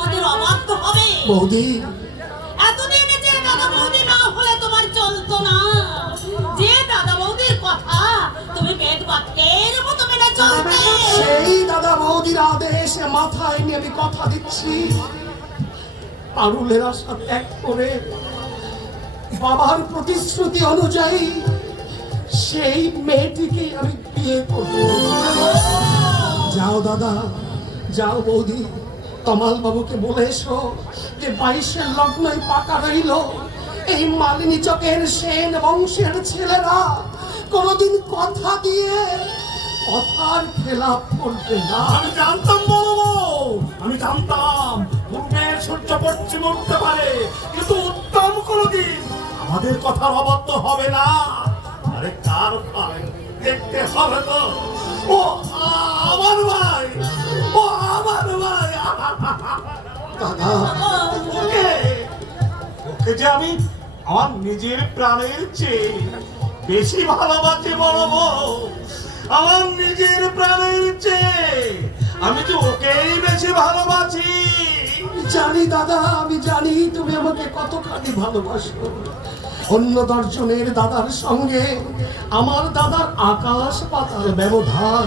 আমাদের অবাধ্য হবে। বৌদি। এতদিন যে দাদা বৌদি না হলে তোমার চলতো না। যে দাদা বৌদির কথা তুমি বেদ বাক্যের মতো মেনে চলতে। সেই দাদা বৌদির আদেশে মাথায় নিয়ে আমি কথা দিচ্ছি। পারুলের আশা ত্যাগ করে বাবার প্রতিশ্রুতি অনুযায়ী সেই মেয়েটিকে আমি বিয়ে করব। যাও দাদা যাও বৌদি। তমাল বাবুকে বলে এসো যে বাইশের লগ্নই পাকা রইল। এই মালিনী চকের সেন বংশের ছেলেরা কোনোদিন কথা দিয়ে কথার খেলাপ করবে না। আমি জানতাম বড় বউ, আমি জানতাম পূর্বের সূর্য পশ্চিমে উঠতে পারে কিন্তু উত্তম কোনদিন আমাদের কথার অবাধ্য হবে না। আরে কার ভাই দেখতে হবে তো। ও আমার ভাই ও আমার ভাই। আমি আমার নিজের প্রাণের চেয়ে বেশি ভালোবাসি আমার নিজের প্রাণের চেয়ে আমি তো ওকেই বেশি ভালোবাসি। জানি দাদা, আমি জানি তুমি আমাকে কতখানি ভালোবাসো। অন্য দর্শনের দাদার সঙ্গে আমার দাদার আকাশ পাতার ব্যবধান।